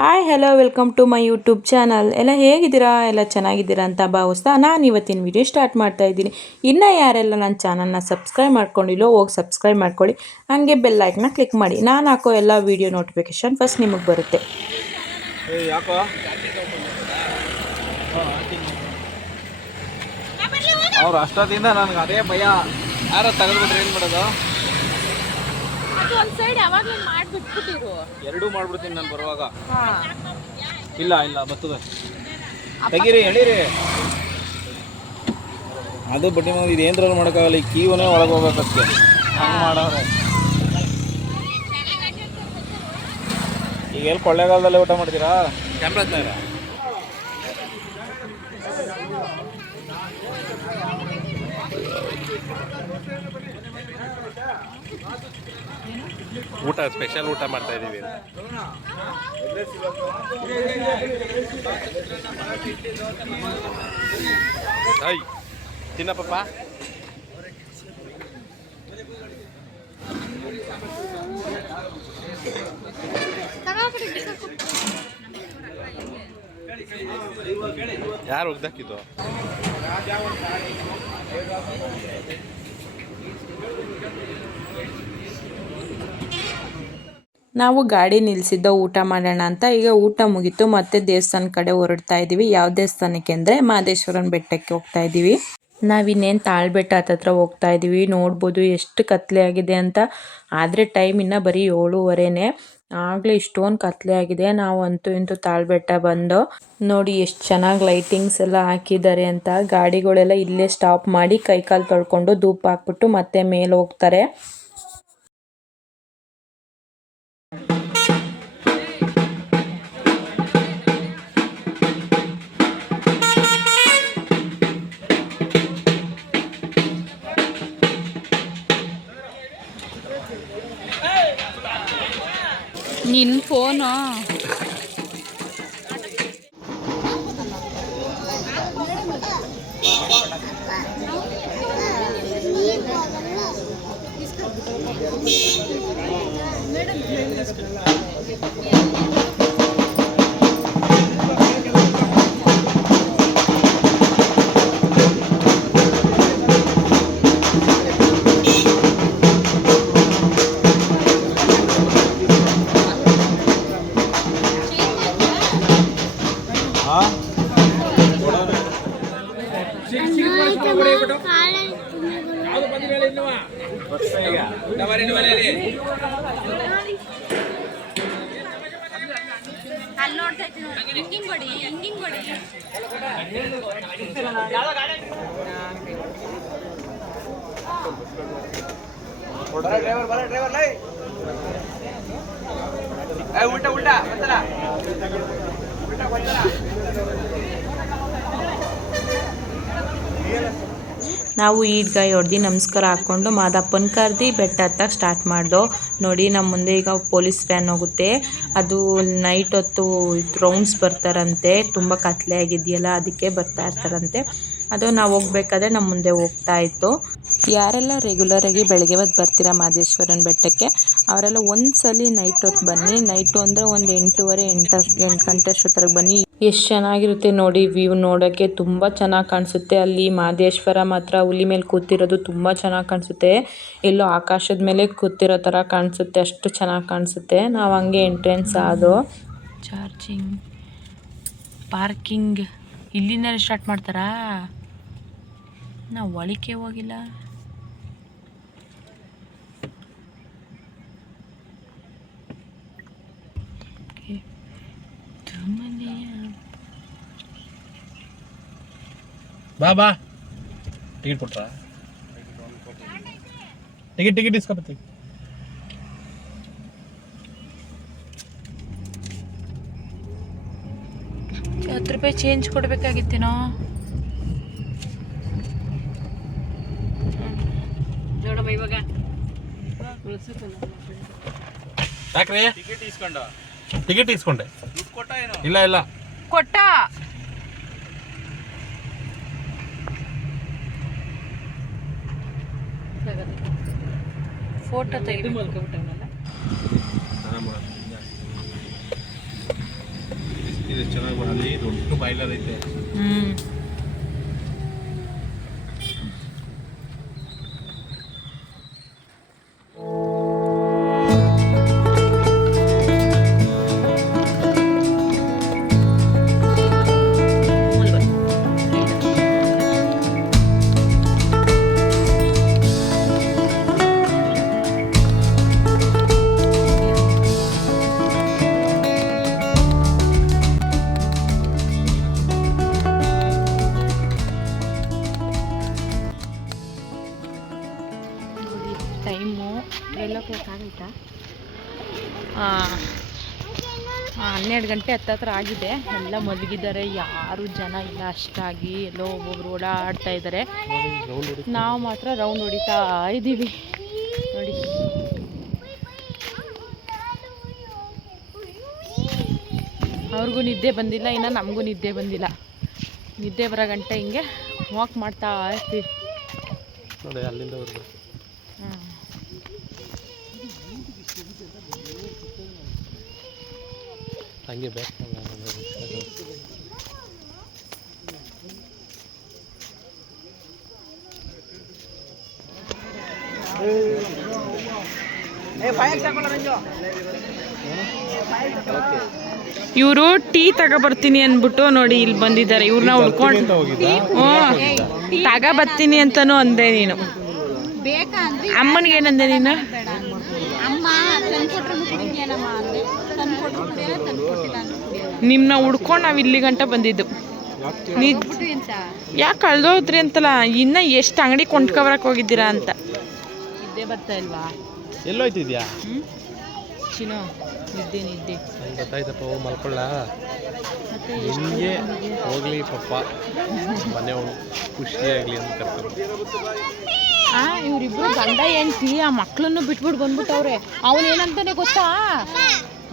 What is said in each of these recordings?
Hi hello welcome to my YouTube channel. ಎಲ್ಲ ಹೇಗಿದ್ದೀರಾ? ಎಲ್ಲ ಚೆನ್ನಾಗಿದ್ದೀರಾ ಅಂತ ಭಾವಿಸ್ತಾ ನಾನು ಇವತ್ತಿನ ವಿಡಿಯೋ ಸ್ಟಾರ್ಟ್ ಮಾಡ್ತಾ ಇದ್ದೀನಿ. ಇನ್ನೂ ಯಾರೆಲ್ಲ ನನ್ನ ಚಾನಲ್ನ ಸಬ್ಸ್ಕ್ರೈಬ್ ಮಾಡ್ಕೊಂಡಿಲ್ಲೋ ಹೋಗಿ ಸಬ್ಸ್ಕ್ರೈಬ್ ಮಾಡ್ಕೊಳ್ಳಿ. ಹಾಗೆ ಬೆಲ್ ಐಕನ್ನ ಕ್ಲಿಕ್ ಮಾಡಿ. ನಾನು ಹಾಕೋ ಎಲ್ಲ ವಿಡಿಯೋ ನೋಟಿಫಿಕೇಶನ್ ಫಸ್ಟ್ ನಿಮಗೆ ಬರುತ್ತೆ. ಅವ್ರು ಅಷ್ಟೊತ್ತಿಂದ ನನಗೆ ಅದೇ ಭಯ, ಯಾರ ತೆಗೆದ್ಬಿಟ್ರೆ ಏನು ಮಾಡೋದು? ಎರಡೂ ಮಾಡ್ಬಿಡ್ತೀನಿ ನಾನು ಬರುವಾಗ. ಇಲ್ಲ ಇಲ್ಲ ಬರ್ತದೆ, ತೆಗೀರಿ ಎಳೀರಿ. ಅದು ಬಡ್ಡಿ ಮಗ ಇದು ಏನ್ರಲ್ಲಿ ಮಾಡೋಕ್ಕಾಗಲ್ಲ, ಈ ಕೀವನೇ ಒಳಗೆ ಹೋಗ್ಬೇಕಷ್ಟೇ. ಹಂಗೆ ಮಾಡೋರೆ. ಈಗ ಎಲ್ಲಿ ಕೊಳ್ಳೇಗಾಲದಲ್ಲೇ ಊಟ ಮಾಡ್ತೀರಾ? ಚಾಮರಾಜನಗರ. ಊಟ ಸ್ಪೆಷಲ್ ಊಟ ಮಾಡ್ತಾ ಇದ್ದೀವಿ ಅಂತ. ಹಾಯ್ ತಿನ್ನ ಪಾಪ. ಯಾರು ಒಗ್ದಾಕಿದ್ದು? ನಾವು ಗಾಡಿ ನಿಲ್ಲಿಸಿದ್ದೋ ಊಟ ಮಾಡೋಣ ಅಂತ. ಈಗ ಊಟ ಮುಗೀತು, ಮತ್ತೆ ದೇವಸ್ಥಾನ ಕಡೆ ಹೊರಡ್ತಾ ಇದ್ದೀವಿ. ಯಾವ ದೇವಸ್ಥಾನಕ್ಕೆ ಅಂದರೆ ಮಹದೇಶ್ವರನ ಬೆಟ್ಟಕ್ಕೆ ಹೋಗ್ತಾ ಇದ್ದೀವಿ. ನಾವಿನ್ನೇನು ತಾಳ್ಬೆಟ್ಟ ಹತ್ತತ್ರ ಹೋಗ್ತಾ ಇದ್ದೀವಿ. ನೋಡ್ಬೋದು ಎಷ್ಟು ಕತ್ಲೆ ಆಗಿದೆ ಅಂತ. ಆದರೆ ಟೈಮ್ ಇನ್ನೂ ಬರೀ 7:15ನೇ, ಆಗಲೇ ಇಷ್ಟೊಂದು ಕತ್ಲೆ ಆಗಿದೆ. ನಾವು ಅಂತೂ ಇಂತೂ ತಾಳ್ಬೆಟ್ಟ ಬಂದು ನೋಡಿ ಎಷ್ಟು ಚೆನ್ನಾಗಿ ಲೈಟಿಂಗ್ಸ್ ಎಲ್ಲ ಹಾಕಿದ್ದಾರೆ ಅಂತ. ಗಾಡಿಗಳೆಲ್ಲ ಇಲ್ಲೇ ಸ್ಟಾಪ್ ಮಾಡಿ ಕೈಕಾಲು ತೊಳ್ಕೊಂಡು ಧೂಪ ಹಾಕ್ಬಿಟ್ಟು ಮತ್ತೆ ಮೇಲೆ ಹೋಗ್ತಾರೆ. ನಿನ್ನ ಫೋನು ಅಲ್ಲಿ ನೋಡ್ತಾ ಇದ್ದೀನಿ. ಹಿಂಗಿಂಗ್ ಕೊಡಿ, ಹಿಂಗಿಂಗ್ ಕೊಡಿ. ಉಲ್ಟಾ ಉಲ್ಟಾ ಬಂತಲ್ಲ. ನಾವು ಈಡ್ಗಾಯಿ ಹೊಡೆದು ನಮಸ್ಕಾರ ಹಾಕ್ಕೊಂಡು ಮಾದಪ್ಪನ ಕರೆದು ಬೆಟ್ಟ ಹತ್ತಕ್ಕೆ ಸ್ಟಾರ್ಟ್ ಮಾಡ್ದೋ. ನೋಡಿ ನಮ್ಮ ಮುಂದೆ ಈಗ ಪೊಲೀಸ್ ವ್ಯಾನ್ ಹೋಗುತ್ತೆ. ಅದು ನೈಟ್ ಹೊತ್ತು ರೌಂಡ್ಸ್ ಬರ್ತಾರಂತೆ, ತುಂಬ ಕತ್ಲೆ ಆಗಿದೆಯಲ್ಲ ಅದಕ್ಕೆ ಬರ್ತಾ ಇರ್ತಾರಂತೆ. ಅದು ನಾವು ಹೋಗ್ಬೇಕಾದ್ರೆ ನಮ್ಮ ಮುಂದೆ ಹೋಗ್ತಾ ಇತ್ತು. ಯಾರೆಲ್ಲ ರೆಗ್ಯುಲರಾಗಿ ಬೆಳಗ್ಗೆ ಹೊತ್ತು ಬರ್ತೀರಾ ಮಹದೇಶ್ವರನ ಬೆಟ್ಟಕ್ಕೆ, ಅವರೆಲ್ಲ ಒಂದ್ಸಲಿ ನೈಟ್ ಹೊತ್ತು ಬನ್ನಿ. ನೈಟು ಅಂದರೆ ಒಂದು 8:30 8 ಗಂಟೆ ಅಷ್ಟೊತ್ತಿಗೆ ಬನ್ನಿ. ಎಷ್ಟು ಚೆನ್ನಾಗಿರುತ್ತೆ ನೋಡಿ, ವ್ಯೂ ನೋಡೋಕ್ಕೆ ತುಂಬ ಚೆನ್ನಾಗಿ ಕಾಣಿಸುತ್ತೆ. ಅಲ್ಲಿ ಮಹದೇಶ್ವರ ಮಾತ್ರ ಹುಲಿ ಮೇಲೆ ಕೂತಿರೋದು ತುಂಬ ಚೆನ್ನಾಗಿ ಕಾಣಿಸುತ್ತೆ. ಎಲ್ಲೋ ಆಕಾಶದ ಮೇಲೆ ಕೂತಿರೋ ಥರ ಕಾಣಿಸುತ್ತೆ, ಅಷ್ಟು ಚೆನ್ನಾಗಿ ಕಾಣಿಸುತ್ತೆ. ನಾವು ಹಂಗೆ ಎಂಟ್ರೆನ್ಸ್ ಆದೋ. ಚಾರ್ಜಿಂಗ್ ಪಾರ್ಕಿಂಗ್ ಇಲ್ಲಿಂದಲೇ ಸ್ಟಾರ್ಟ್ ಮಾಡ್ತಾರಾ? ನಾವು ಒಳಕ್ಕೆ ಹೋಗಿಲ್ಲ. ಬಾ ಬಾ, ಟಿಕೆಟ್ ಕೊಟ್ರಾ? ಟಿಕೆಟ್ ಇಸ್ಕೊಬತ್ತಿ. 10 ರೂಪಾಯಿ ಚೇಂಜ್ ಕೊಡ್ಬೇಕಾಗಿತ್ತೇನೋ. ನೋಡಮ್ಮ ಇವಾಗ ಯಾಕ್ರಿ ಟಿಕೆಟ್ ಇಸ್ಕೊಂಡೆ? ಇಲ್ಲ ಇಲ್ಲ ಕೊಟ್ಟ. ಫೋಟೋ ತೆಗೆದು ಮಲ್ಕೊಬಿಟ್ಟವನಲ್ಲ. ಚೆನ್ನಾಗಿ ಅಲ್ಲಿ ದೊಡ್ಡ ಬಾಯ್ಲರ್ ಐತೆ. ಟೈಮು 12 ಆಗೈತಾ? 12 ಗಂಟೆ ಹತ್ತತ್ರ ಆಗಿದೆ. ಎಲ್ಲ ಮಲಗಿದ್ದಾರೆ, ಯಾರು ಜನ ಇಲ್ಲ ಅಷ್ಟಾಗಿ. ಎಲ್ಲೋ ಒಬ್ಬೊಬ್ರು ಓಡಾಡ್ತಾ ಇದ್ದಾರೆ. ನಾವು ಮಾತ್ರ ರೌಂಡ್ ಹೊಡಿತಾ ಇದ್ದೀವಿ ನೋಡಿ. ಅವ್ರಿಗೂ ನಿದ್ದೆ ಬಂದಿಲ್ಲ, ಇನ್ನು ನಮಗೂ ನಿದ್ದೆ ಬಂದಿಲ್ಲ. ನಿದ್ದೆ ಬರೋ ಗಂಟೆ ಹಿಂಗೆ ವಾಕ್ ಮಾಡ್ತಾ ಇರ್ತೀವಿ ನೋಡಿ ಅಲ್ಲಿಂದ ಬರ್ಬೋದು. ಹಂಗೆ ಬೇಕು. ಇವರು ಟೀ ತಗೊಬರ್ತೀನಿ ಅಂದ್ಬಿಟ್ಟು ನೋಡಿ ಇಲ್ಲಿ ಬಂದಿದ್ದಾರೆ. ಇವ್ರನ್ನ ಹುಡ್ಕೊಂಡು ತಗೊಬರ್ತೀನಿ ಅಂತನೂ ಅಂದೆ ನೀನು. ಅಮ್ಮನಿಗೆ ಏನಂದೆ ನೀನು? ನಿಮ್ಮನ್ನ ಹುಡ್ಕೊಂಡು ನಾವು ಇಲ್ಲಿ ಗಂಟ ಬಂದಿದ್ದು. ಯಾಕೆ ಕಳ್ದೋದ್ರಿ ಅಂತಲ್ಲ, ಇನ್ನ ಎಷ್ಟು ಅಂಗಡಿ ಕೊಂಡ್ಕೊಬರಕ್ಕೆ ಹೋಗಿದ್ದೀರಾ ಅಂತ. ನಿದ್ದೆ ಬರ್ತಾ ಇಲ್ವಾ? ಎಲ್ಲೋಯ್ತಿದ್ಯಾ ಚಿನ್ನು? ನಿದ್ದೆ ಗೊತ್ತಾಯ್ತಪ್ಪ. ಮಲ್ಕೊಳ್ಳ ನಿಮಗೆ ಹೋಗ್ಲಿ ಪಾಪ, ಮನೆಯವನು ಖುಷಿಯಾಗಲಿ ಅಂತ ಕರ್ಕೊಂಡು. ಇವರಿಬ್ರು ಗಂಡ ಹೆಂಡ್ತಿ ಆ ಮಕ್ಳನ್ನು ಬಿಟ್ಬಿಟ್ಟು ಬಂದ್ಬಿಟ್ಟವ್ರೆ. ಅವನೇನಂತಾನೆ ಗೊತ್ತಾ?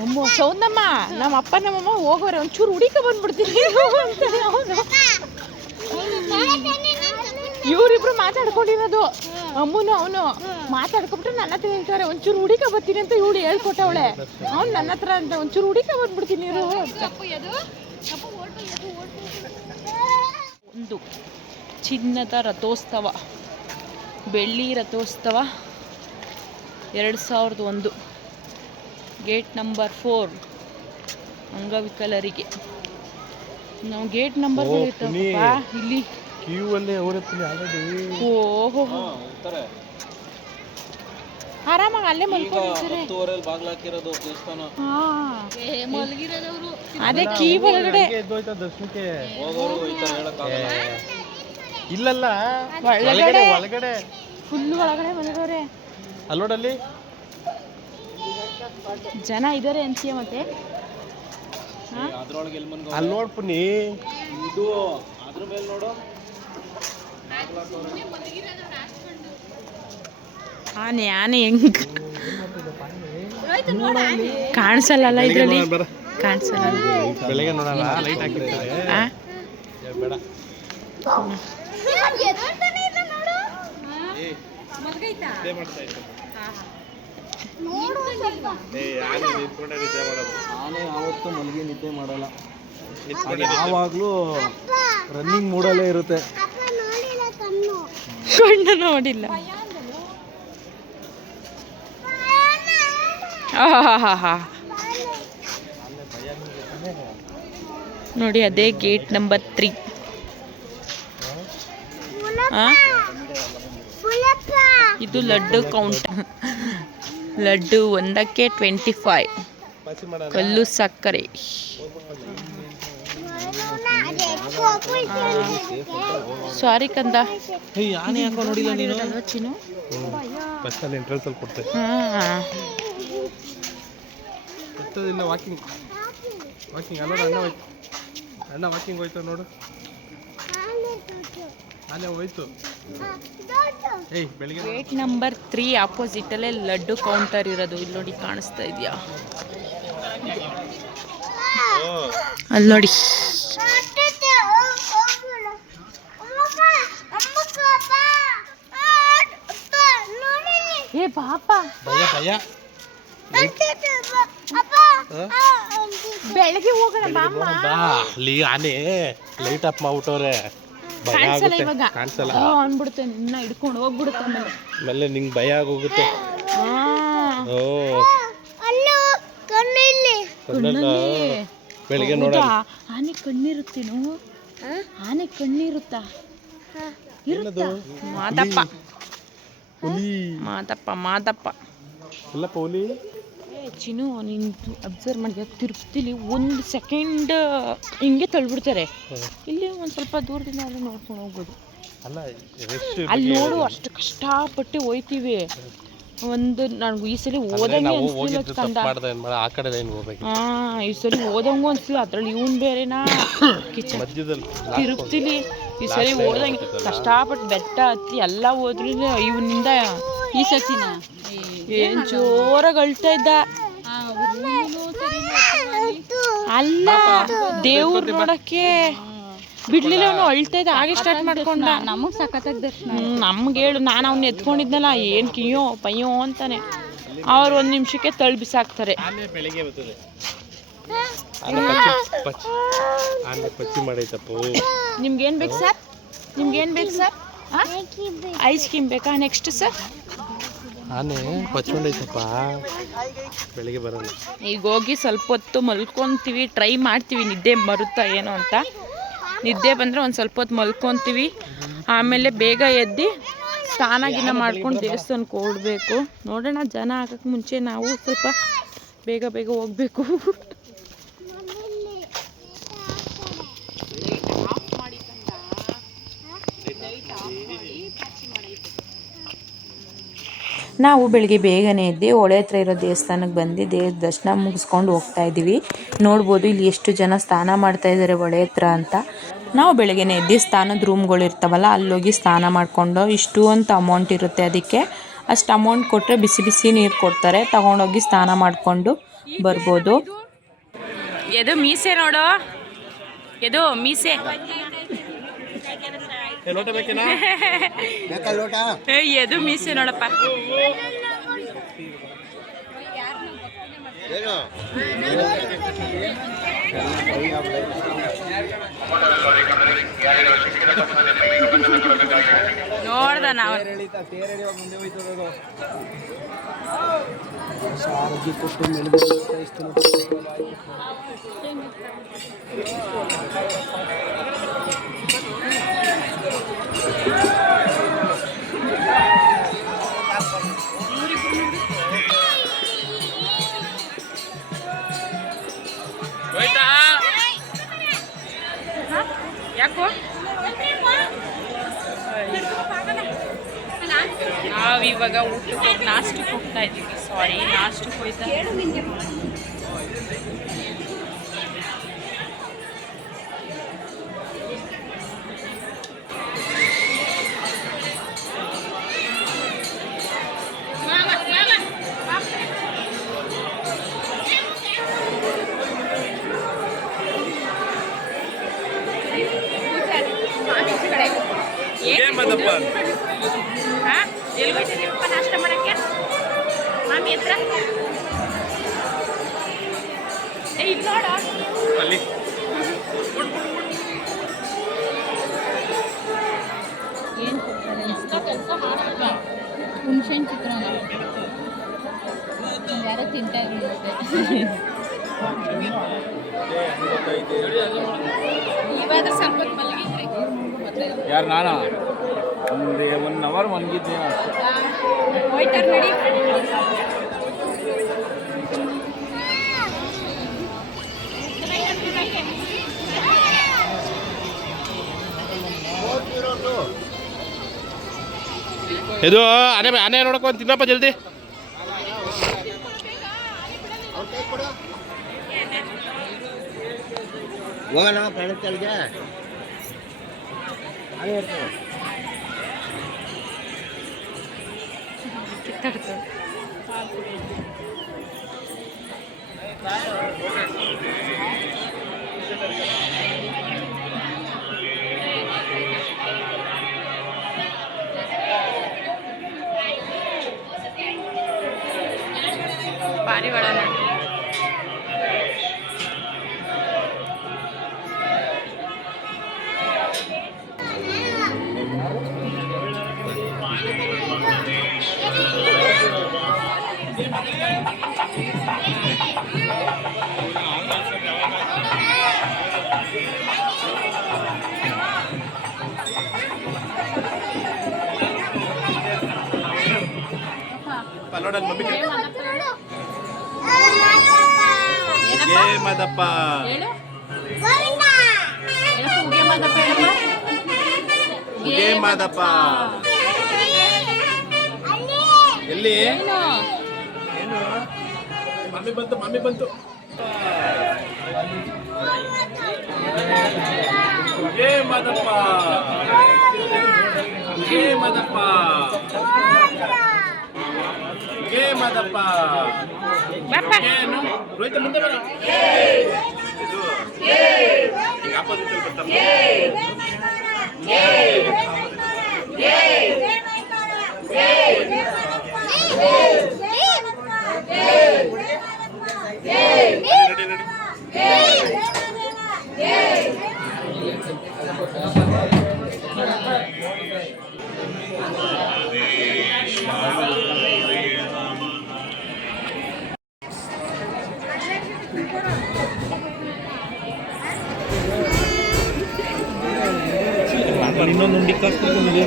ಅಮ್ಮ ಸೌಂದಮ್ಮ, ನಮ್ಮ ಅಪ್ಪ ನಮ್ಮಮ್ಮ ಹೋಗೋರೆ, ಒಂಚೂರು ಹುಡುಕ ಬಂದ್ಬಿಡ್ತೀನಿ ಅಂತಾನೆ ಅವನು. ಇವರಿಬ್ರು ಮಾತಾಡ್ಕೊಂಡಿರೋದು. ಅಮ್ಮನು ಅವನು ಮಾತಾಡ್ಕೊಬಿಟ್ಟು ನನ್ನ ಹತ್ರ ಹೇಳ್ತಾರೆ, ಒಂಚೂರು ಹುಡುಕ ಬರ್ತೀನಿ ಅಂತ ಇವಳು ಹೇಳ್ಕೊಟ್ಟವಳೆ. ಅವ್ನು ನನ್ನ ಹತ್ರ ಅಂತ ಒಂಚೂರು ಹುಡುಕ ಬಂದ್ಬಿಡ್ತೀನಿ ಇರು ಅಂತ. ಒಂದು ಚಿನ್ನದ ರಥೋತ್ಸವ, ಬೆಳ್ಳಿ ರಥೋತ್ಸವ 2001, ಗೇಟ್ ನಂಬರ್ 4 ಅಂಗವಿಕಲರಿಗೆ. ನಾವು ಗೇಟ್ ನಂಬರ್ ಇಲ್ಲಿ ಕ್ಯೂ ಅಲ್ಲಿ ಓಹೋ ಆರಾಮಾಗಿ ಅಲ್ಲೇ ಮಲ್ಕೊಂಡಿದ್ದಾರೆ. ಅದೇ ಕೀ ಒಳಗಡೆ ಇಲ್ಲಲ್ಲ, ಒಳಗಡೆ ಫುಲ್ ಒಳಗಡೆ ಬಂದವ್ರೆ. ಅಲ್ಲೋಡಲ್ಲಿ ಜನ ಇದಾರೆ ಅಂತೀಯ ಮತ್ತೆ. ಅಲ್ಲಿ ನೋಡ್ ಪುನಿ, ಇದು ಅದ್ರ ಮೇಲೆ ನೋಡು. ಆನೆ ಹೆಂಗ್ ಕಾಣಿಸಲ್ಲ ಇದ್ರಲ್ಲಿ, ಕಾಣಿಸಲ್ಲ. ಬೆಳಗ್ಗೆ ನೋಡೋಣ, ಲೈಟ್ ಹಾಕಿರ್ತಾರೆ. ಬೇಡ ಆನೆ ಯಾವತ್ತೂ ಮಲಗಿ ನಿದ್ದೆ ಮಾಡಲ್ಲ, ಯಾವಾಗಲೂ ರನ್ನಿಂಗ್ ಮೂಡಲ್ಲೇ ಇರುತ್ತೆ. ಕಣ್ಣು ನೋಡಿಲ್ಲ. ನೋಡಿ ಅದೇ ಗೇಟ್ ನಂಬರ್ 3. ಇದು ಲಡ್ಡು ಕೌಂಟರ್. ಲಡ್ಡು ಒಂದಕ್ಕೆ 25, ಕಲ್ಲು ಸಕ್ಕರೆ. ಸಾರಿ ಕಂದ, ಆನೆ ಯಾಕೋ ನೋಡಿಲ್ಲ ನೀನು? ಚಿನ್ನು ಬಸ್ಸಲ್ಲಿ ಎಂಟ್ರೆನ್ಸ್ ಅಲ್ಲಿ ಕೊಡ್ತಾರೆ. ಇಲ್ಲ ವಾಕಿಂಗ್ ಅಣ್ಣ ವಾಕಿಂಗ್ ಹೋಯ್ತು ನೋಡು. ಆನೆ ಹೋಯ್ತು. ಬೆಳಿಗ್ಗೆ ಗೇಟ್ ನಂಬರ್ 3 ಆಪೋಸಿಟ್ ಅಲ್ಲೇ ಲಡ್ಡು ಕೌಂಟರ್ ಇರೋದು. ಇಲ್ಲಿ ನೋಡಿ, ಕಾಣಿಸ್ತಾ ಇದೆಯಾ? ಅಲ್ಲಿ ನೋಡಿ. ಏ ಪಾಪ, ಭಯ ಬೆಳಗ್ಗೆ ಹೋಗೋಣ ಬಾಮ್ಮ. ಬಾ ಅಲ್ಲಿ ಆನೆ ಲೈಟ್ ಆಫ್ ಮಾಡ್ಬಿಟ್ಟವ್ರೆ, ಭಯ ಕಾಣಿಸಲ್ಲ ಆಗುತ್ತೆ. ಇವಾಗ. ಕಾಣಿಸಲ್ಲ ಅನ್ಬಿಡುತ್ತೆ ನಿನ್ನ ಹಿಡ್ಕೊಂಡು ಹೋಗ್ಬಿಡುತ್ತೆ ಆಮೇಲೆ. ಆಮೇಲೆ ನಿಂಗೆ ಭಯ ಆಗೋಗುತ್ತೆ. ಓ ಕಣ್ಣಲ್ಲ ಬೆಳಿಗ್ಗೆ ನೋಡ. ಆನೆ ಕಣ್ಣಿರುತ್ತೇನು? ಆನೆ ಕಣ್ಣಿರುತ್ತಾ? ಏನದು? ಮಾದಪ್ಪ ಹುಲಿ ಮಾದಪ್ಪ ಎಲ್ಲಪ್ಪ ಹುಲಿ. ಚಿನ್ನು ನೀನು ಅಬ್ಸರ್ವ್ ಮಾಡಿದೆ, ತಿರುಪ್ತಿಲಿ 1 ಸೆಕೆಂಡ್ ಹಿಂಗೆ ತಳ್ಬಿಡ್ತಾರೆ. ಇಲ್ಲಿ ಒಂದು ಸ್ವಲ್ಪ ದೂರದಿಂದ ಅಲ್ಲಿ ನೋಡ್ಕೊಂಡು ಹೋಗ್ಬೋದು. ಅಲ್ಲ ಅಲ್ಲಿ ನೋಡು, ಅಷ್ಟು ಕಷ್ಟಪಟ್ಟು ಹೋಯ್ತೀವಿ. ನನಗೆ ಈ ಸಲ ಓದಂಗೆ ಅನಿಸ್ಲಿಲ್ಲ ಕಂದ. ಆ ಕಡೆ ಲೈನ್ ಹೋಗ್ಬೇಕು. ಈ ಸಲ ಓದಂಗೂ ಅನಿಸ್ಲಿಲ್ಲ. ಅದ್ರಲ್ಲಿ ಇವನ್ ಬೇರೆನಾ ಕಿಚನ್ ತಿರುಪ್ತಿಲಿ. ಈ ಸರಿ ಓದಂಗೆ ಕಷ್ಟಪಟ್ಟು ಬೆಟ್ಟ ಹತ್ತಿ ಎಲ್ಲ ಹೋದ್ರೂ ಇವನಿಂದ ಈ ಸತಿನ ಏನ್ ಜೋರಾಗಿ ಅಳ್ತಾ ಇದ್ದ. ಅಲ್ಲ ದೇವ್ರ ನೋಡಕ್ಕೆ ಬಿಡ್ಲಿಲ್ಲ, ಅವನು ಅಳ್ತಾ ಇದ್ದ. ಹಾಗೆ ಸ್ಟಾರ್ಟ್ ಮಾಡ್ಕೊಂಡ. ನಮಗ್ ಸಖತ್ತಾಗಿ ದರ್ಶನ. ನಮ್ಗೆ ಹೇಳು, ನಾನು ಅವ್ನ ಎತ್ಕೊಂಡಿದ್ನಲ್ಲ, ಏನು ಕಿಯೋ ಪಯ್ಯೋ ಅಂತಾನೆ. ಅವ್ರು 1 ನಿಮಿಷಕ್ಕೆ ತಳ್ಳಿ ಬಿಸಾಕ್ತಾರೆ. ಬೆಳಿಗ್ಗೆ ಬರ್ತದೆ ಆನೆ ಪಚ್ಚಿ ಮಾಡೈತಪ್ಪ. ನಿಮ್ಗೇನು ಬೇಕು ಸರ್? ಐಸ್ ಕ್ರೀಮ್ ಬೇಕಾ? ನೆಕ್ಸ್ಟ್ ಸರ್ ಆನೆ ಪಚ್ಕೊಂಡೈತಪ್ಪ, ಬೆಳಿಗ್ಗೆ ಬರೋಣ. ಈಗ ಹೋಗಿ ಸ್ವಲ್ಪ ಹೊತ್ತು ಮಲ್ಕೊತೀವಿ, ಟ್ರೈ ಮಾಡ್ತೀವಿ ನಿದ್ದೆ ಬರುತ್ತಾ ಏನೋ ಅಂತ. ನಿದ್ದೆ ಬಂದರೆ ಒಂದು ಸ್ವಲ್ಪ ಹೊತ್ತು ಮಲ್ಕೊತೀವಿ. ಆಮೇಲೆ ಬೇಗ ಎದ್ದು ಸ್ನಾನ ಗಿನ ಮಾಡ್ಕೊಂಡು ದೇವಸ್ಥಾನಕ್ಕೆ ಹೋಗ್ಬೇಕು. ನೋಡೋಣ, ಜನ ಆಗಕ್ಕೆ ಮುಂಚೆ ನಾವು ಸ್ವಲ್ಪ ಬೇಗ ಹೋಗಬೇಕು. ನಾವು ಬೆಳಿಗ್ಗೆ ಬೇಗನೆ ಎದ್ದು ಹೊಳೆ ಹತ್ರ ಇರೋ ದೇವಸ್ಥಾನಕ್ಕೆ ಬಂದು ದರ್ಶನ ಮುಗಿಸ್ಕೊಂಡು ಹೋಗ್ತಾ ಇದ್ದೀವಿ. ನೋಡ್ಬೋದು ಇಲ್ಲಿ ಎಷ್ಟು ಜನ ಸ್ನಾನ ಮಾಡ್ತಾ ಇದ್ದಾರೆ ಹೊಳೆ ಹತ್ರ ಅಂತ. ನಾವು ಬೆಳಗ್ಗೆನೆ ಎದ್ದು ಸ್ನಾನದ ರೂಮ್ಗಳು ಇರ್ತಾವಲ್ಲ, ಅಲ್ಲೋಗಿ ಸ್ನಾನ ಮಾಡಿಕೊಂಡು ಇಷ್ಟು ಅಂತ ಅಮೌಂಟ್ ಇರುತ್ತೆ. ಅದಕ್ಕೆ ಅಷ್ಟು ಅಮೌಂಟ್ ಕೊಟ್ಟರೆ ಬಿಸಿ ನೀರು ಕೊಡ್ತಾರೆ, ತಗೊಂಡೋಗಿ ಸ್ನಾನ ಮಾಡಿಕೊಂಡು ಬರ್ಬೋದು. ಎದು ಮೀಸೆ ನೋಡು, ಎದು ಮೀಸೆ ಎದು ಮೀಸೆ ನೋಡಪ್ಪ. ನೋಡ್ದ ನಾವು ಯಾಕೋ ನಾವಿವಾಗ ಊಟಕ್ಕೆ ಹೋಗಿ ನಾಷ್ಟಕ್ಕೆ ಹೋಗ್ತಾ ಇದ್ದೀವಿ. ನಾಷ್ಟಕ್ಕೆ ಹೋಯ್ತಾ ಎಲ್ಲಿ ಹೋಯ್ತಿದ್ದೀವಪ್ಪ ನಾಷ್ಟ ಮಾಡಕ್ಕೆ? ಮಾಮಿ ಹತ್ರ ಇಲ್ಲಿ ನೋಡು. ಏನು ಕೊಡ್ತಾರೆ? ಹುಣ್ಸೆಹಣ್ಣು ಚಿತ್ರಾನ್ನ ಯಾರೋ ತಿಂತಾ ಇರುತ್ತೆ. ಇವಾಗ ಸ್ವಲ್ಪ ಹೊತ್ತು ಮಲಗಿದ್ರೆ ಯಾರು ನಾನಾ? 1 ಅವರ್ ಮಲಗಿದ್ದೆ. ಹೋಯ್ತಾರ ನಡಿ. ಇದು ಆನೆ ನೋಡಕ್ಕೆ ತಿನ್ನಪ್ಪ ಜಲ್ದಿ. ಹೋಗೋಣ ಪ್ರಣತಲ್ಗೆ. ಪಾರಿವಾಳ ನೋಡಿ. ಮಾದಪ್ಪ ಹೇಳು ಮಾದಪ್ಪ ಎಲ್ಲಿ ಮಮ್ಮಿ ಬಂತು ಮಾದಪ್ಪ ಮಾದಪ್ಪ ರೋಹಿತ ಮುಂದೆ ಬರ ಇದು ಈಗ ಆಪೋಸಿಟ್ ಬರ್ತಾರೆ. ಇನ್ನೊಂದು ಉಂಡಿ ಕಾಸ್ತಿದೆ.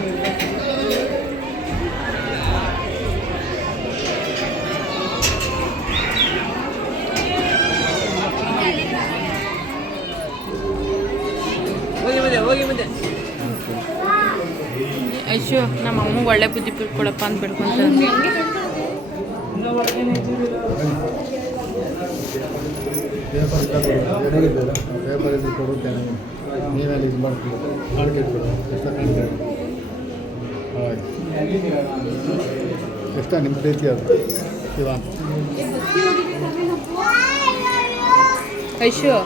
ಅಯ್ಯೋ ನಮ್ಮ ಅಮ್ಮಗೆ ಒಳ್ಳೆ ಬುದ್ಧಿ ಬಿಡ್ಕೊಳಪ್ಪ ಅಂತ ಬಿಡ್ಕೊಂತ ಪೇಪರಲ್ಲಿ ಕೊಡುತ್ತೇನೆ, ನೀವೆಲ್ಲ ಇದು ಮಾಡ್ತೀವಿ. ಕಾಣಿಕೆ ಕೊಡು, ಎಷ್ಟು ಕಾಣಿಕೆ ಎಷ್ಟ ನಿಮ್ಮ ಪ್ರೀತಿ ಅದು ಶಿವ. ಅಯ್ಯೋ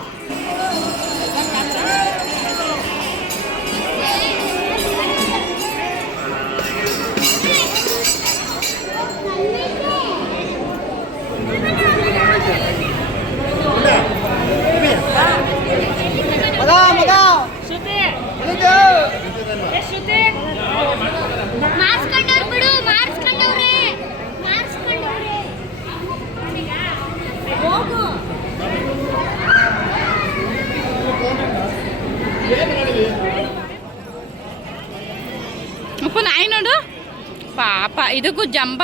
ಅಪ್ಪ ನಾಯಿ ನೋಡು ಪಾಪ. ಇದಕ್ಕೂ ಜಂಬ.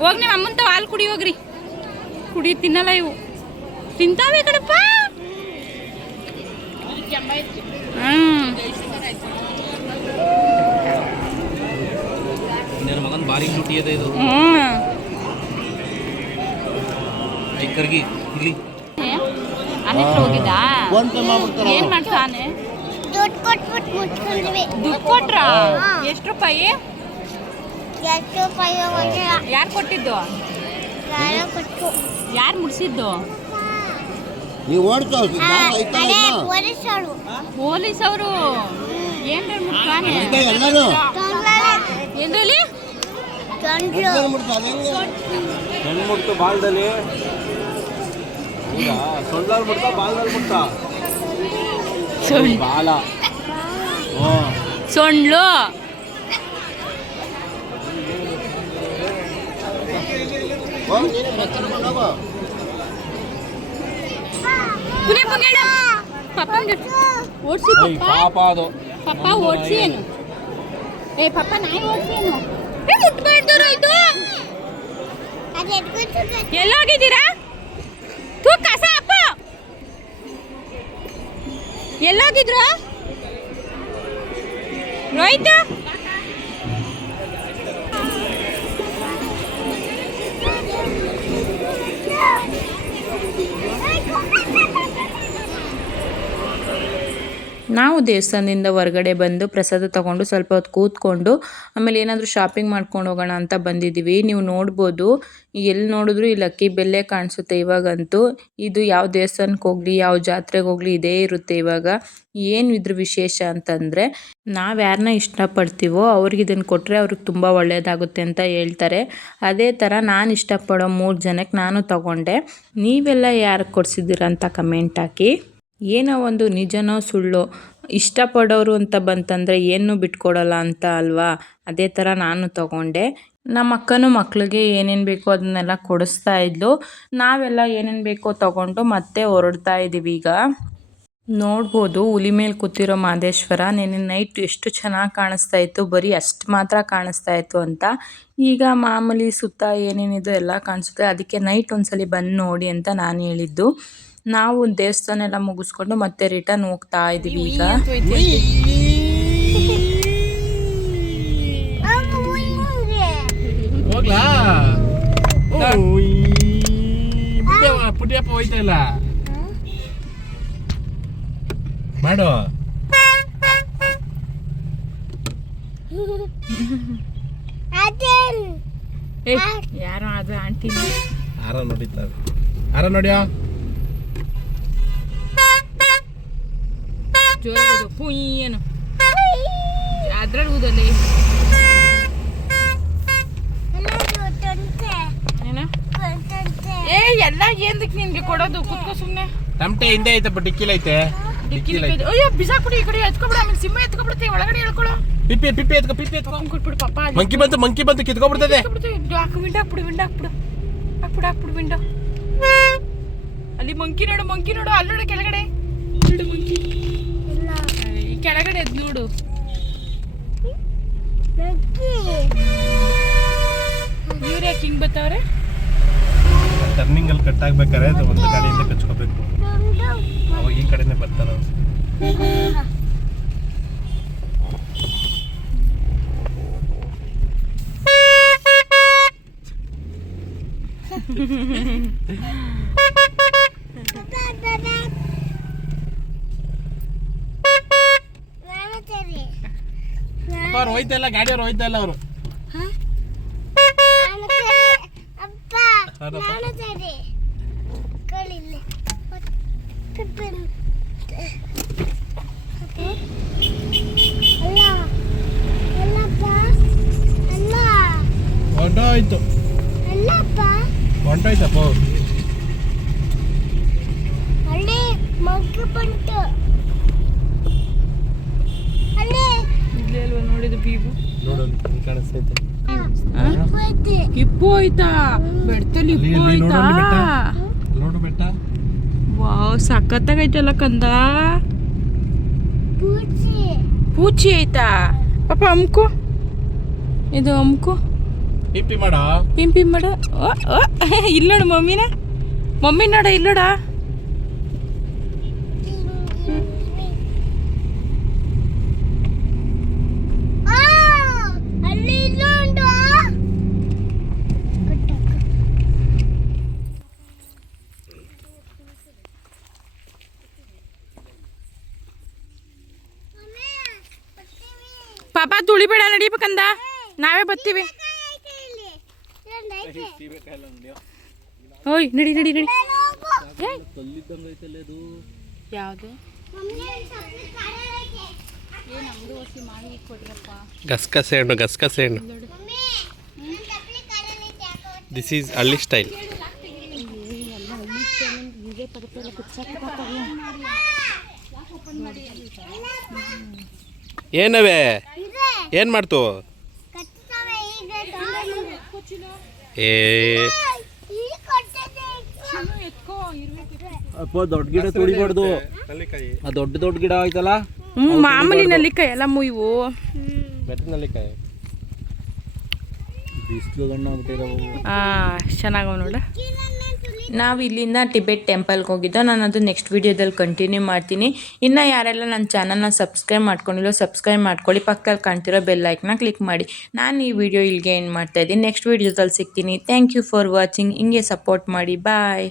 ಹೋಗಿ ನಿಮ್ಮ ಅಮ್ಮಂತ ಹಾಲು ಕುಡಿ ಹೋಗ್ರಿ. ಕುಡಿ ತಿನ್ನಲ್ಲ ಇವು, ತಿಂತಾವೆ ಕಡಪ್ಪ. ಮಗನ್ ಭಾರಿ ಡ್ಯೂಟಿ ಇದೆ ಇದು. ಚಿಕ್ಕರ್ಗಿ ಇಲ್ಲಿ ಹೋಗಿದ್ದ ಏನ್ ಮಾಡ್ತಾನೆ? ದುಡ್ಡು ಕೊಟ್ರ? ಎಷ್ಟು ರೂಪಾಯಿ? ಯಾರು ಕೊಟ್ಟಿದ್ದು? ಯಾರು ಮುಡ್ಸಿದ್ದು? ನೀವು ಓಡ್ತಾವ ಪೊಲೀಸ್ ಅವರು ಏನ್ರಿ ಮುಟ್ಟಾನೆ? ಎಲ್ಲರೂ ಎಲ್ಲಿ ಹೆಣ್ಣು ಮುಟ್ತು ಬಾಲ್ದಲ್ಲಿ. ಹೌದಾ? ಸೊಳ್ಳೆ ಮುಟ್ತಾ ಬಾಲ್ದಲ್ಲಿ ಮುಟ್ತಾ ಬಾಲ. ಸೊಂಡ್ಲು ಓಡಿಸಿ ಪಾಪ ಅದು ಪಪ್ಪ ಓಡಿಸಿ ಏನು? ಏ ಪಪ್ಪ ನಾಯಿ ಓಡಿಸಿ ಏನು? ಮುಟ್ಬಾರ್ದು ಇದು. ಎಲ್ಲೋಗಿದ್ದೀರಾ? ತೂ ಕಸ ಅಪ್ಪ. ಎಲ್ಲೋಗಿದ್ರು ರೋಹಿತ್? ನಾವು ದೇವಸ್ಥಾನದಿಂದ ಹೊರಗಡೆ ಬಂದು ಪ್ರಸಾದ ತೊಗೊಂಡು ಸ್ವಲ್ಪ ಹೊತ್ತು ಕೂತ್ಕೊಂಡು ಆಮೇಲೆ ಏನಾದರೂ ಶಾಪಿಂಗ್ ಮಾಡ್ಕೊಂಡು ಹೋಗೋಣ ಅಂತ ಬಂದಿದ್ದೀವಿ. ನೀವು ನೋಡ್ಬೋದು ಎಲ್ಲಿ ನೋಡಿದ್ರು ಈ ಲಕ್ಕಿ ಬೆಲ್ಲೇ ಕಾಣಿಸುತ್ತೆ ಇವಾಗಂತೂ. ಇದು ಯಾವ ದೇವಸ್ಥಾನಕ್ಕೆ ಹೋಗಲಿ ಯಾವ ಜಾತ್ರೆಗೆ ಹೋಗಲಿ ಇದೇ ಇರುತ್ತೆ ಇವಾಗ. ಏನು ಇದ್ರ ವಿಶೇಷ ಅಂತಂದರೆ ನಾವು ಯಾರನ್ನ ಇಷ್ಟಪಡ್ತೀವೋ ಅವ್ರಿಗೆ ಇದನ್ನು ಕೊಟ್ಟರೆ ಅವ್ರಿಗೆ ತುಂಬ ಒಳ್ಳೆಯದಾಗುತ್ತೆ ಅಂತ ಹೇಳ್ತಾರೆ. ಅದೇ ಥರ ನಾನು ಇಷ್ಟಪಡೋ 3 ಜನಕ್ಕೆ ನಾನು ತಗೊಂಡೆ. ನೀವೆಲ್ಲ ಯಾರಿಗೆ ಕೊಡಿಸಿದ್ದೀರ ಅಂತ ಕಮೆಂಟ್ ಹಾಕಿ. ಏನೋ ಒಂದು ನಿಜನೋ ಸುಳ್ಳೋ ಇಷ್ಟಪಡೋರು ಅಂತ ಬಂತಂದರೆ ಏನೂ ಬಿಟ್ಕೊಡಲ್ಲ ಅಂತ ಅಲ್ವಾ, ಅದೇ ಥರ ನಾನು ತಗೊಂಡೆ. ನಮ್ಮ ಅಕ್ಕನೂ ಮಕ್ಳಿಗೆ ಏನೇನು ಬೇಕೋ ಅದನ್ನೆಲ್ಲ ಕೊಡಿಸ್ತಾ ಇದ್ಲು. ನಾವೆಲ್ಲ ಏನೇನು ಬೇಕೋ ತಗೊಂಡು ಮತ್ತೆ ಹೊರಡ್ತಾ ಇದ್ದೀವಿ. ಈಗ ನೋಡ್ಬೋದು ಹುಲಿ ಮೇಲೆ ಕೂತಿರೋ ಮಹದೇಶ್ವರ. ನೆನ್ನೆ ನೈಟ್ ಎಷ್ಟು ಚೆನ್ನಾಗಿ ಕಾಣಿಸ್ತಾ ಇತ್ತು, ಬರೀ ಅಷ್ಟು ಮಾತ್ರ ಕಾಣಿಸ್ತಾ ಇತ್ತು ಅಂತ. ಈಗ ಮಾಮೂಲಿ ಸುತ್ತ ಏನೇನಿದೆ ಎಲ್ಲ ಕಾಣಿಸುತ್ತೆ. ಅದಕ್ಕೆ ನೈಟ್ ಒಂದ್ಸಲಿ ಬಂದು ನೋಡಿ ಅಂತ ನಾನು ಹೇಳಿದ್ದು. ನಾವು ದೇವಸ್ಥಾನ ಎಲ್ಲ ಮುಗಿಸ್ಕೊಂಡು ಮತ್ತೆ ರಿಟರ್ನ್ ಹೋಗ್ತಾ ಇದ್ದೀವಿ. ಈಗ ಹೋಗ್ಲಾ ಪುಟ್ಯಪ್ಪ ಹೋಯ್ತಾ ಇಲ್ಲ ಮಾಡು. ಯಾರೋ ಅದು ಆಂಟಿ ಆರ ನೋಡಿತಾರೆ. ಆರ ನೋಡ್ಯಾ ಜೋರು ಏನು ಅದ್ರಲ್ಲಿ ಊದಲ್ಲಿ ಏ ಎಲ್ಲ ಏನಕ್ಕೆ ನಿನ್ಗೆ ಕೊಡೋದು? ಕುತ್ಕೋ ಸುಮ್ಮನೆ. ತಮಟೆ ಹಿಂದೆ ಐತೆ ಬಟ್ ಡಿಕ್ಕಿಲ್ ಐತೆ. ಅಯ್ಯೋ ಬಿಸಾಕ್ಬಿಡಿ ಈ ಕಡೆ ಎತ್ಕೊಬಿಡ. ಆಮೇಲೆ ಸಿಂಹ ಎತ್ಕೊಬಿಡುತ್ತೆ ಒಳಗಡೆ ಹೇಳ್ಕೊಳ್ಳೋ. ಪಿಪ್ಪಿ ಎತ್ಕೊ ಕೊಟ್ಬಿಡು ಪಾಪ. ಮಂಕಿ ಬಂತು ಕಿತ್ಕೊಬಿಡ್ತದೆ. ವಿಂಡೋ ಹಾಕ್ಬಿಡು ವಿಂಡೋ. ಅಲ್ಲಿ ಮಂಕಿ ನೋಡು ಅಲ್ಲಿ ನೋಡು ಕೆಳಗಡೆ ನೋಡು ಮಂಕಿ. ಈ ಕೆಳಗಡೆ ಎದ್ ನೋಡು. ಇವ್ರು ಯಾಕೆ ಹಿಂಗ್ ಬರ್ತಾವ್ರೆ? ಟರ್ನಿಂಗ್ ಅಲ್ಲಿ ಕಟ್ ಆಗ್ಬೇಕಾರೆ ಒಂದು ಗಾಡಿಯಿಂದ ಕಚ್ಕೋಬೇಕು. ಅವಾಗ ಈ ಕಡೆನೆ ಬರ್ತಾರ. ಅವ್ರು ಹೋಯ್ತಾ ಇಲ್ಲ, ಗಾಡಿಯವ್ರು ಹೋಯ್ತಾ ಇಲ್ಲ. ಅವರು ಹೊಂಟೋಯ್ತಪ್ಪ. ಇಲ್ಲೇ ಅಲ್ವಾ ನೋಡಿದ ಬೀಬು? ನೋಡು ಕಾಣಿಸ್ತೈತೆ. ಹಿಪ್ಪು ಹೋಯ್ತಾ? ಬೆಡ್ತಲ್ಲಿ ಹಿಪ್ಪು ಹೋಯ್ತಾ? ನೋಡು ಬೆಟ್ಟ. ವಾವ್ ಸಖತ್ತಾಗೈತಲ್ಲ ಕಂದ. ಪೂಚಿ ಐತಾ ಪಾಪ? ಅಮ್ಕು ಇದು ಅಮ್ಕು. ಪಿಂಪಿ ಮಾಡೋ. ಪಿಂಪಿ ಮಾಡು. ಇಲ್ಲೋಡು ಮಮ್ಮಿ ನೋಡ ಇಲ್ಲೋಡ. ಪಾಪ ತುಳಿಬೇಡ, ನಡಿಬೇಕಂದ. ನಾವೇ ಬರ್ತೀವಿ. ಓಯ್ ನಡಿ. ಯಾವುದು ಗಸ್ಕಸೆ ಹಣ್ಣು. ದಿಸ್ ಈಸ್ ಹಳ್ಳಿ ಸ್ಟೈಲ್. ಏನವೇ ಏನ್ ಮಾಡ್ತು? ದೊಡ್ಡ ಗಿಡ ತುಳಿಬಾರ್ದು. ದೊಡ್ಡ ಗಿಡ ಆಯ್ತಲ್ಲ, ಮಾಮೂಲಿ ನಲ್ಲಿಕಾಯಿ ಎಲ್ಲ ಇವು ನಲ್ಲಿಕಾಯಿ. ಬಿಸಿಲು ಚೆನ್ನಾಗವ ನೋಡ. ನಾವು ಇಲ್ಲಿಂದ ಟಿಬೆಟ್ ಟೆಂಪಲ್ಗೆ ಹೋಗಿದ್ದೋ. ನಾನು ಅದು ನೆಕ್ಸ್ಟ್ ವೀಡಿಯೋದಲ್ಲಿ ಕಂಟಿನ್ಯೂ ಮಾಡ್ತೀನಿ. ಇನ್ನು ಯಾರೆಲ್ಲ ನನ್ನ ಚಾನಲ್ನ ಸಬ್ಸ್ಕ್ರೈಬ್ ಮಾಡ್ಕೊಂಡಿಲ್ಲೋ ಸಬ್ಸ್ಕ್ರೈಬ್ ಮಾಡ್ಕೊಳ್ಳಿ. ಪಕ್ಕದಲ್ಲಿ ಕಾಣ್ತಿರೋ ಬೆಲ್ ಐಕನ್ನ ಕ್ಲಿಕ್ ಮಾಡಿ. ನಾನು ಈ ವಿಡಿಯೋ ಇಲ್ಲಿಗೆ ಎಂಡ್ ಮಾಡ್ತಾಯಿದ್ದೀನಿ. ನೆಕ್ಸ್ಟ್ ವೀಡಿಯೋದಲ್ಲಿ ಸಿಗ್ತೀನಿ. Thank you for watching. ಹಿಂಗೆ ಸಪೋರ್ಟ್ ಮಾಡಿ. ಬಾಯ್.